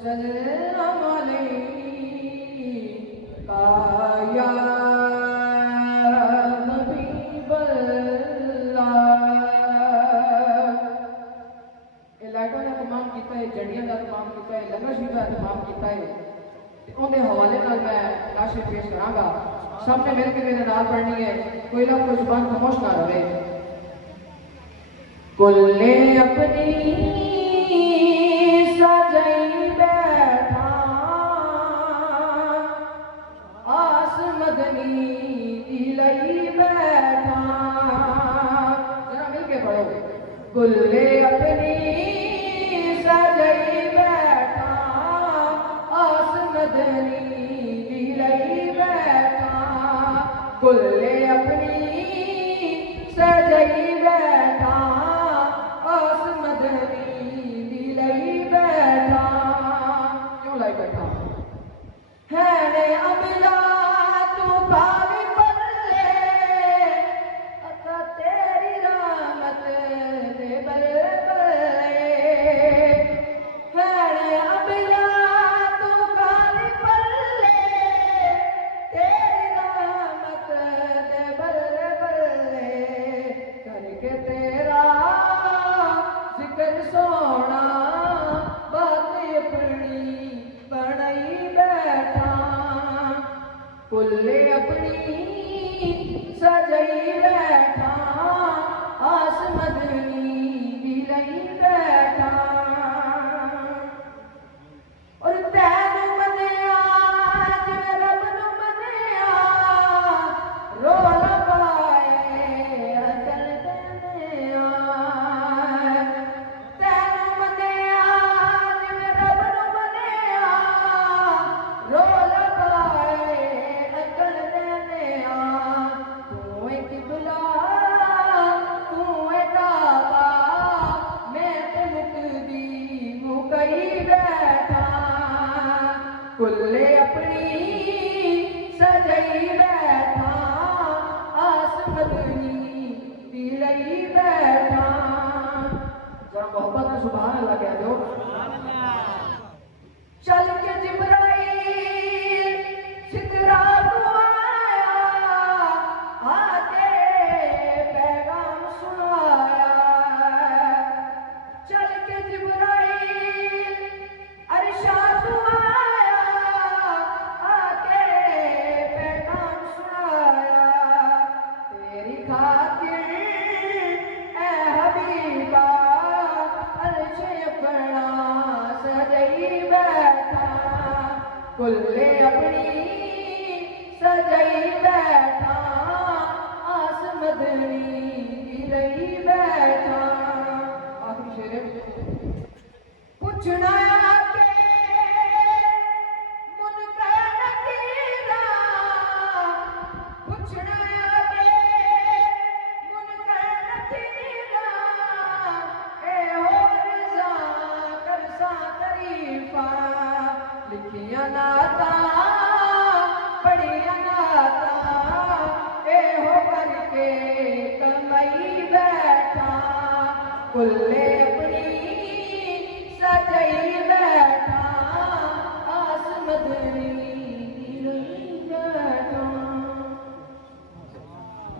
वसल्लम अलैका या हबीबल्लाह। ये लाइटों का तमाम किया है, जड़ियां का तमाम किया है, लंगर शरीफ का तमाम किया है। उनके हवाले नाल मैं नाशिर पेश करांगा। सामने मिल के मेरे नाल पढ़नी है, कोई लोग कोई जुबान खामोश ना रहे। कुल्ले अपनी सजई बैठा आस मदनी दिलई बैठा। जरा मिल के पढ़ो। कुल्ले अपनी सजई बैठा आस मदनी दिलई बैठा। कुल्ले अपनी सजई बैठा आस मदनी दिलई बैठा। क्यों लाई बैठा है ने अबला तू भावी पल्ले अता तेरी रहमत दे बल्ले। है ने अबला तू भावी पल्ले तेरी रहमत दे बल्ले बल्ले। करके तेरा जिक्र सोना बात अपनी बनाई बैठा। कुल्ले अपनी सजई बैठा आस मदनी दिलई बैठा। और तैनू मनिया जिवें रब नू मनिया रोला पाए अकल देनिया। तैनू मनिया जिवें रब नू मनिया रोला पाए अकल देनिया। तू है किबला तू है काबा मैं ते मुकदी मुकई बैठा। कुल्ले अपनी सजई बैठा आस मदनी दिलई बैठा। जरा मोहब्बत में सुभान अल्लाह कह दो। चल के जिब्राइल सिदरा को आया आके पैगाम सुनाया। चल के जिब्राइल अरशा को आया आके पैगाम सुनाया। तेरी खातिर ए हबीबा अर्शे अपना सजई बैठा। कुल्ले अपनी सजई बैठा आस मदनी दिलई बैठा। आखिरी शेर पूछना के मुनकर नकीरा। पूछना के मुनकर नकीरा। ए हो रज़ा करसा तरीफा लिखिया नाता